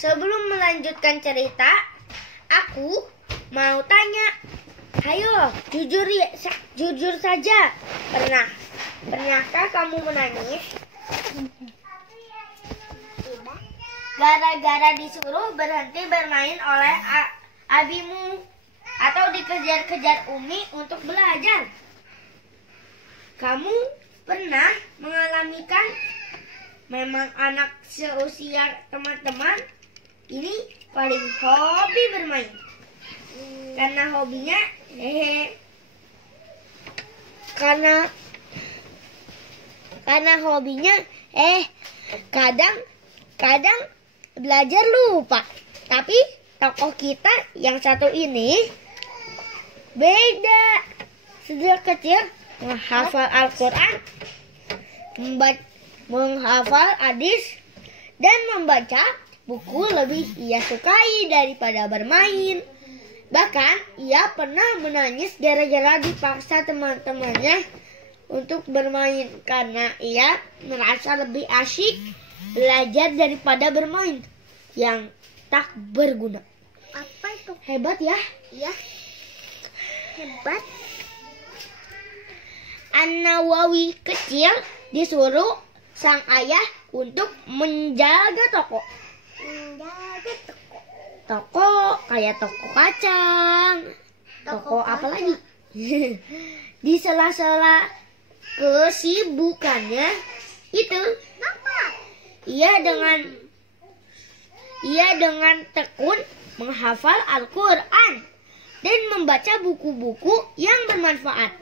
Sebelum melanjutkan cerita, aku mau tanya. Ayo, jujur saja. Pernahkah kamu menangis? Gara-gara disuruh berhenti bermain oleh abimu atau dikejar-kejar Umi untuk belajar? Kamu pernah mengalami kan? Memang anak seusia teman-teman ini paling hobi bermain. Karena hobinya karena hobinya kadang belajar lupa. Tapi tokoh kita yang satu ini beda. Sejak kecil menghafal Al-Quran, menghafal hadis, dan membaca buku lebih ia sukai daripada bermain. Bahkan ia pernah menangis gara-gara dipaksa teman-temannya untuk bermain karena ia merasa lebih asyik belajar daripada bermain yang tak berguna. Apa itu? Hebat ya? Iya. Hebat. An-Nawawi kecil disuruh sang ayah untuk menjaga toko. Menjaga toko. Toko kayak toko kacang. Toko apa lagi? Di sela-sela kesibukannya itu, ia dengan tekun menghafal Al-Quran dan membaca buku-buku yang bermanfaat.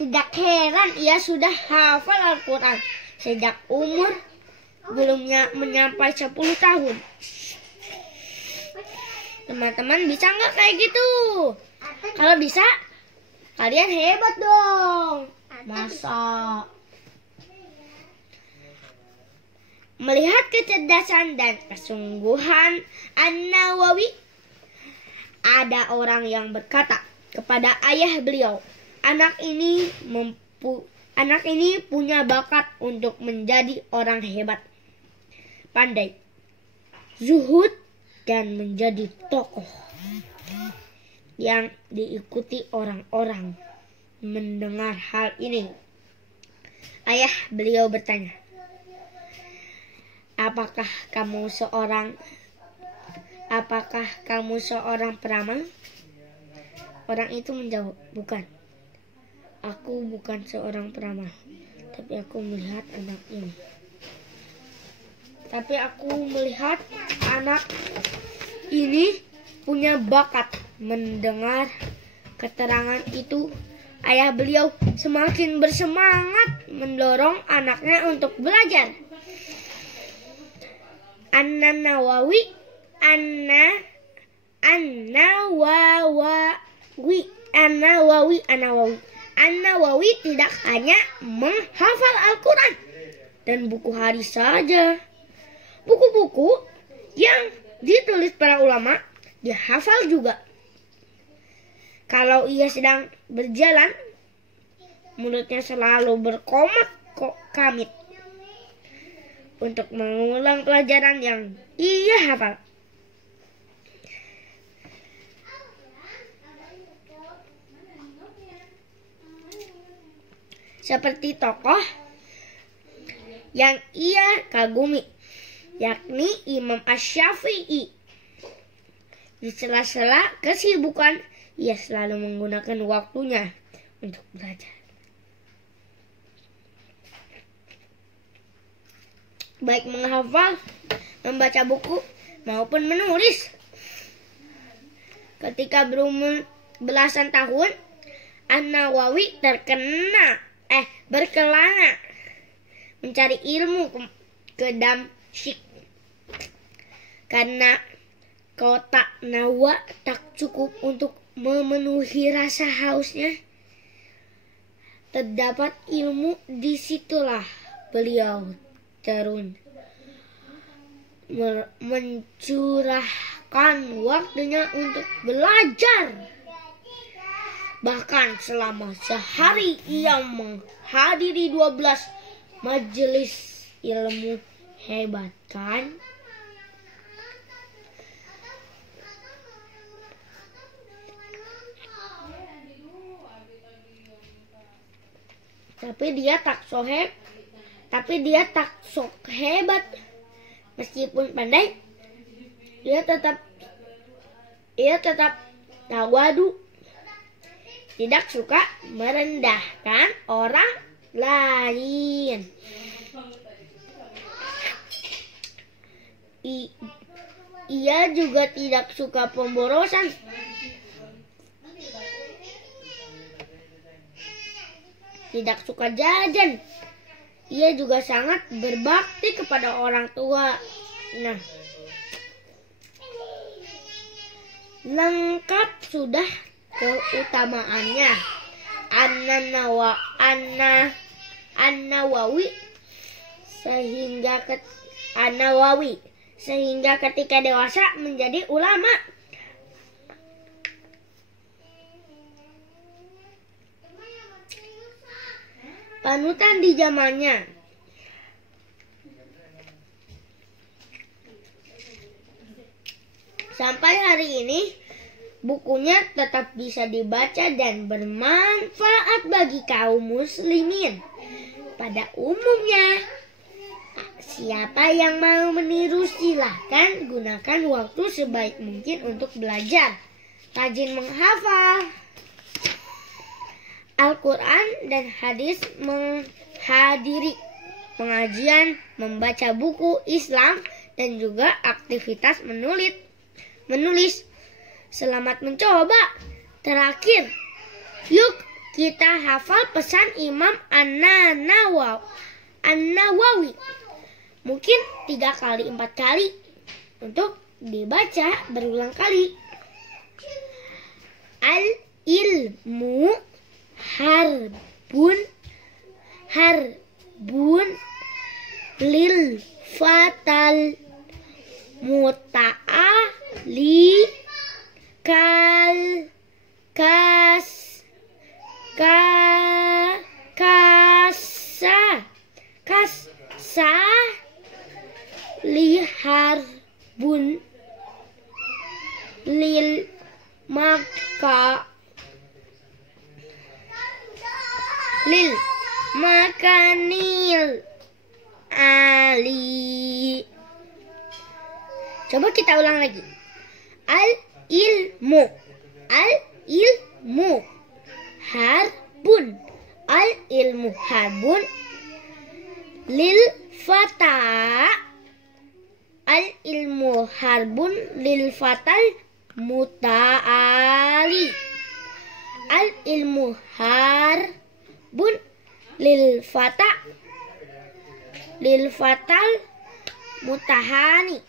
Tidak heran ia sudah hafal Al-Quran sejak umur belum menyampai 10 tahun. Teman-teman bisa nggak kayak gitu? Kalau bisa, kalian hebat dong. Masa? Melihat kecerdasan dan kesungguhan An-Nawawi, ada orang yang berkata kepada ayah beliau, anak ini punya bakat untuk menjadi orang hebat, pandai, zuhud, dan menjadi tokoh yang diikuti orang-orang. Mendengar hal ini, ayah beliau bertanya, apakah kamu seorang peramal? Orang itu menjawab, bukan. Aku bukan seorang peramal, tapi aku melihat anak ini punya bakat. Mendengar keterangan itu, ayah beliau semakin bersemangat mendorong anaknya untuk belajar. An-Nawawi tidak hanya menghafal Al-Quran dan buku hadis saja. Buku-buku yang ditulis para ulama dihafal juga. Kalau ia sedang berjalan, mulutnya selalu berkomat-kamit untuk mengulang pelajaran yang ia hafal. Seperti tokoh yang ia kagumi, yakni Imam Asy-Syafi'i. Di sela-sela kesibukan, ia selalu menggunakan waktunya untuk belajar. Baik menghafal, membaca buku, maupun menulis. Ketika berumur belasan tahun, An-Nawawi berkelana mencari ilmu ke Damsyik. Karena kota Nawa tak cukup untuk memenuhi rasa hausnya, terdapat ilmu, disitulah beliau turun mencurahkan waktunya untuk belajar. Bahkan selama sehari ia menghadiri 12 majelis ilmu. Hebat kan? Tapi dia tak sok hebat. Meskipun pandai, ia tetap tawadu. Tidak suka merendahkan orang lain. Ia juga tidak suka pemborosan. Tidak suka jajan. Ia juga sangat berbakti kepada orang tua. Nah, lengkap sudah keutamaannya. An-Nawawi sehingga ketika dewasa menjadi ulama. Panutan di zamannya. Sampai hari ini bukunya tetap bisa dibaca dan bermanfaat bagi kaum muslimin. Pada umumnya, siapa yang mau meniru silahkan gunakan waktu sebaik mungkin untuk belajar. Rajin menghafal Al-Quran dan hadis, menghadiri pengajian, membaca buku Islam, dan juga aktivitas menulis. Selamat mencoba. Terakhir, yuk kita hafal pesan Imam An-Nawawi. Mungkin 3 kali 4 kali untuk dibaca berulang kali. Al-ilmu harbun lil fatal muta'ali kasa liharbun lil makanil ali. Coba kita ulang lagi. Al-ilmu harbun lil fatal muta'ali. Al-ilmu harbun lil fatal muta'ali.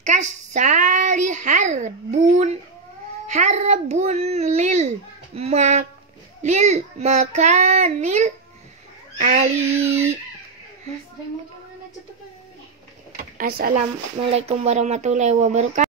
Kasali harbun lil makanil ali. Assalamualaikum warahmatullahi wabarakatuh.